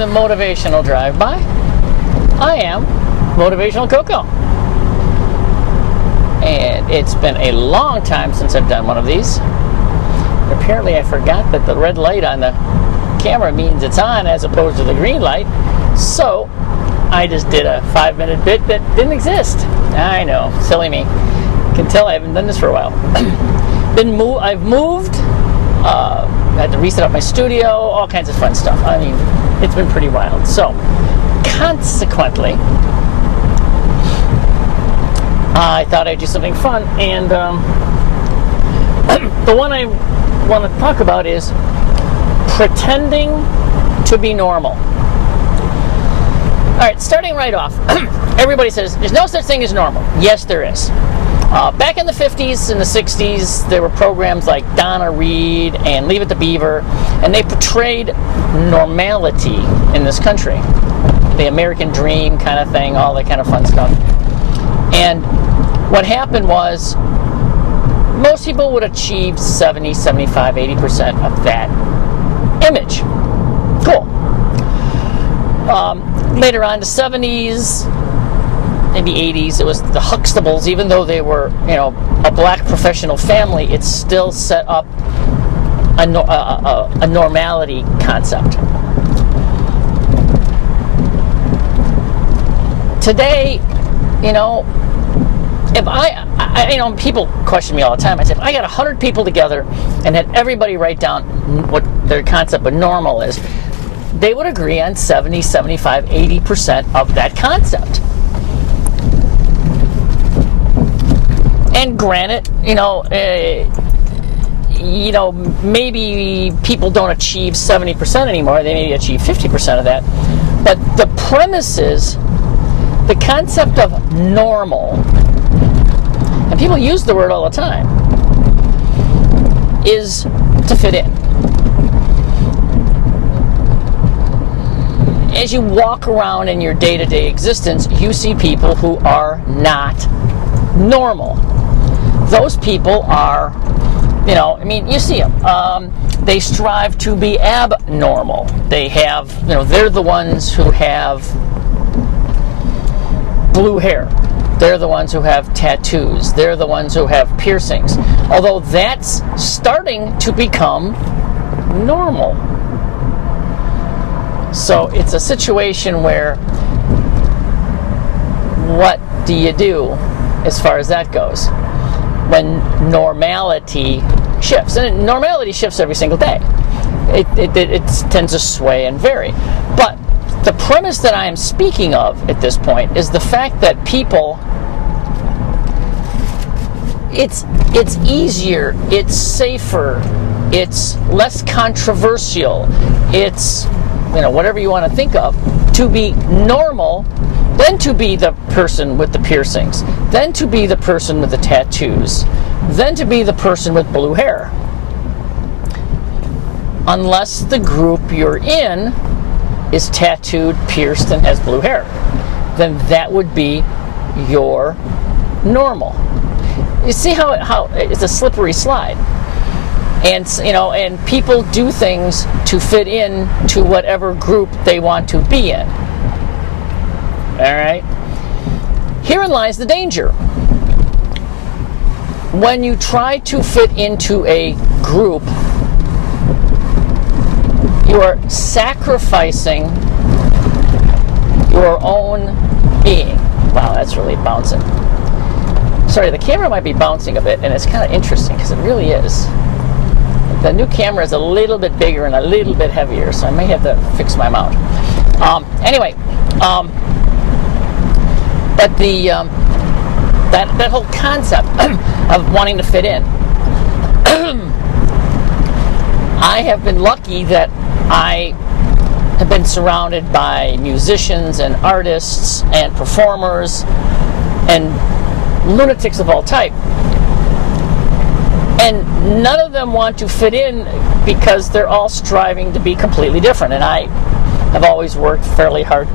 the Motivational Drive-By. I am Motivational Coco. And it's been a long time since I've done one of these. Apparently I forgot that the red light on the camera means it's on as opposed to the green light. So I just did a 5-minute bit that didn't exist. I know, silly me. You can tell I haven't done this for a while. I've moved, had to reset up my studio, all kinds of fun stuff. I mean, it's been pretty wild. So, consequently, I thought I'd do something fun, and the one I want to talk about is pretending to be normal. All right, starting right off, everybody says there's no such thing as normal. Yes, there is. Back in the 50s and the 60s, there were programs like Donna Reed and Leave It to Beaver, and they portrayed normality in this country. The American dream kind of thing, all that kind of fun stuff. And what happened was most people would achieve 70, 75, 80% of that image. Cool. Later on, the 70s, maybe 80s, it was the Huxtables. Even though they were, a black professional family, it still set up a normality concept. Today, if people question me all the time. I said, if I got 100 people together and had everybody write down what their concept of normal is, they would agree on 70, 75, 80% of that concept. And granted, maybe people don't achieve 70% anymore. They maybe achieve 50% of that. But the premise is the concept of normal, and people use the word all the time, is to fit in. As you walk around in your day-to-day existence, you see people who are not normal. Those people are, you see them. They strive to be abnormal. They have, they're the ones who have blue hair. They're the ones who have tattoos. They're the ones who have piercings. Although that's starting to become normal. So it's a situation where what do you do as far as that goes when normality shifts? And normality shifts every single day. It tends to sway and vary. But the premise that I am speaking of at this point is the fact that people, it's easier, it's safer, it's less controversial, it's whatever you want to think of, to be normal than to be the person with the piercings, then to be the person with the tattoos, then to be the person with blue hair. Unless the group you're in is tattooed, pierced, and has blue hair, then that would be your normal. You see how it's a slippery slide. And and people do things to fit in to whatever group they want to be in. All right? Herein lies the danger. When you try to fit into a group, you are sacrificing your own being. Wow, that's really bouncing. Sorry, the camera might be bouncing a bit, and it's kind of interesting because it really is. The new camera is a little bit bigger and a little bit heavier, so I may have to fix my mount. But that whole concept of wanting to fit in, I have been lucky that I have been surrounded by musicians and artists and performers and lunatics of all type. And none of them want to fit in because they're all striving to be completely different. And I have always worked fairly hard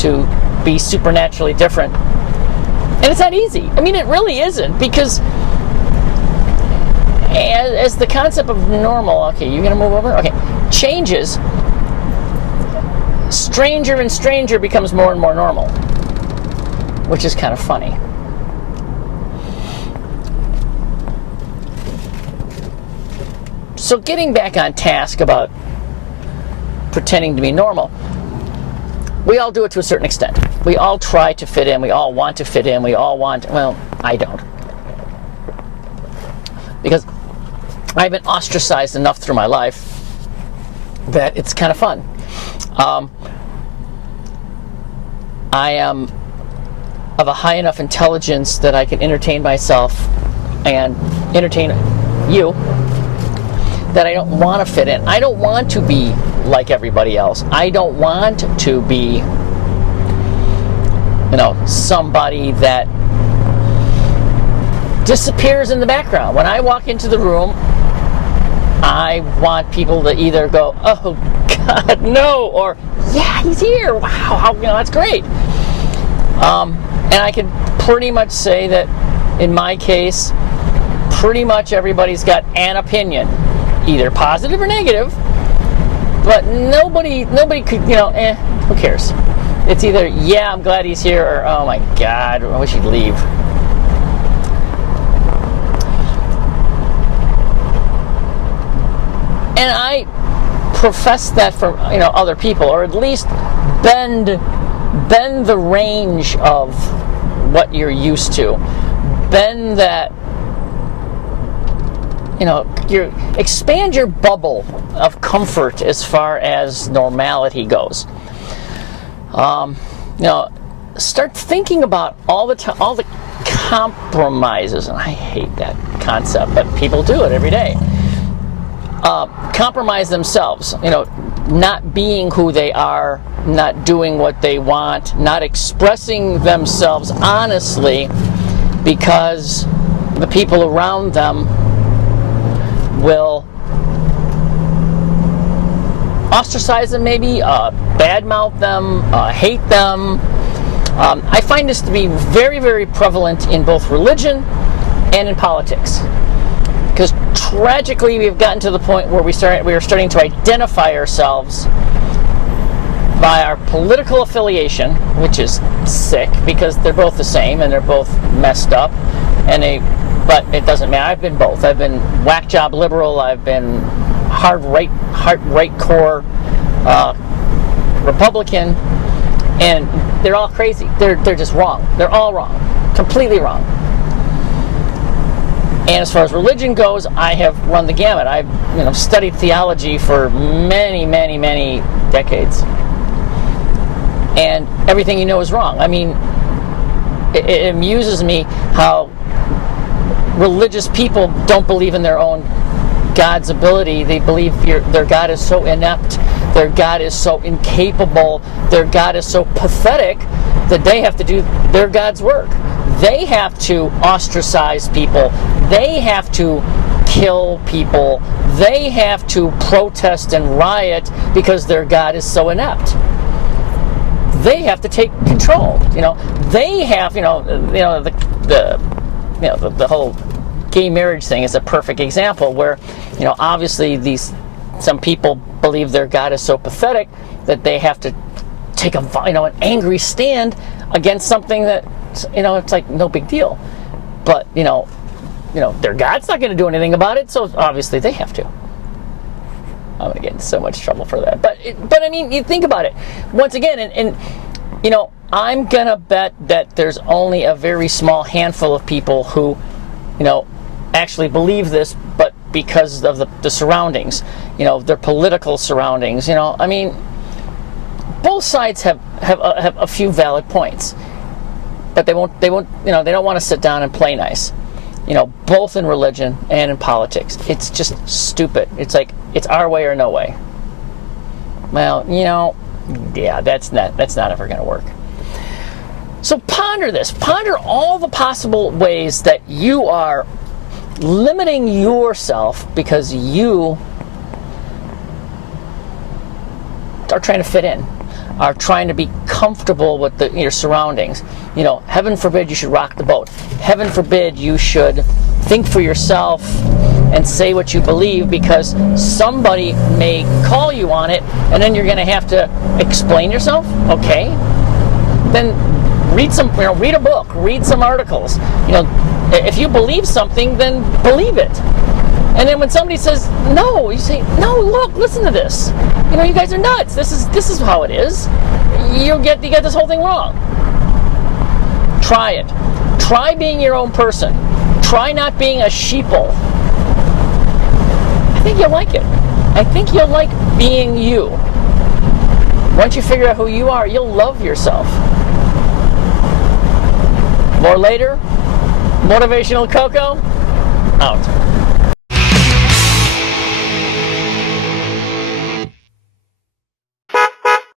to be supernaturally different. And it's not easy. I mean, it really isn't, because as the concept of normal, okay, you're going to move over? Okay, changes, stranger and stranger becomes more and more normal, which is kind of funny. So getting back on task about pretending to be normal, we all do it to a certain extent. We all try to fit in. We all want to fit in. We all want, well, I don't. Because I've been ostracized enough through my life that it's kind of fun. I am of a high enough intelligence that I can entertain myself and entertain you, that I don't want to fit in. I don't want to be like everybody else. I don't want to be, somebody that disappears in the background. When I walk into the room, I want people to either go, "Oh God, no," or "Yeah, he's here. Wow, that's great." And I can pretty much say that in my case, pretty much everybody's got an opinion, either positive or negative, but nobody could, who cares? It's either, yeah, I'm glad he's here, or, oh my God, I wish he'd leave. And I profess that for, other people, or at least bend the range of what you're used to. Bend that, expand your bubble of comfort as far as normality goes. Start thinking about all the compromises, and I hate that concept, but people do it every day. Compromise themselves, not being who they are, not doing what they want, not expressing themselves honestly, because the people around them will ostracize them, maybe badmouth them, hate them. I find this to be very, very prevalent in both religion and in politics, because tragically we've gotten to the point where we are starting to identify ourselves by our political affiliation, which is sick, because they're both the same and they're both messed up, but it doesn't matter. I've been both. I've been whack job liberal. I've been hard right core Republican, and they're all crazy. They're just wrong. They're all wrong, completely wrong. And as far as religion goes, I have run the gamut. I've studied theology for many, many, many decades, and everything is wrong. I mean, it amuses me how religious people don't believe in their own God's ability. They believe their God is so inept, their God is so incapable, their God is so pathetic that they have to do their God's work. They have to ostracize people. They have to kill people. They have to protest and riot because their God is so inept. They have to take control. They have, the whole gay marriage thing is a perfect example where, obviously some people believe their God is so pathetic that they have to take an angry stand against something that, it's like no big deal. But, their God's not going to do anything about it, so obviously they have to. I'm going to get in so much trouble for that. But I mean, you think about it. Once again, and I'm going to bet that there's only a very small handful of people who, actually believe this, but because of the surroundings, their political surroundings, I mean, both sides have a few valid points, but they don't want to sit down and play nice, both in religion and in politics. It's just stupid. It's like, it's our way or no way. Well, yeah, that's not ever going to work. So ponder this. Ponder all the possible ways that you are limiting yourself because you are trying to fit in, are trying to be comfortable with your surroundings. Heaven forbid you should rock the boat. Heaven forbid you should think for yourself, and say what you believe, because somebody may call you on it, and then you're going to have to explain yourself. Okay, then read a book, read some articles. If you believe something, then believe it. And then when somebody says no, you say, no, look, listen to this. You guys are nuts. This is how it is. You get this whole thing wrong. Try it. Try being your own person. Try not being a sheeple. I think you'll like it. I think you'll like being you. Once you figure out who you are, you'll love yourself. More later. Motivational Coco, out.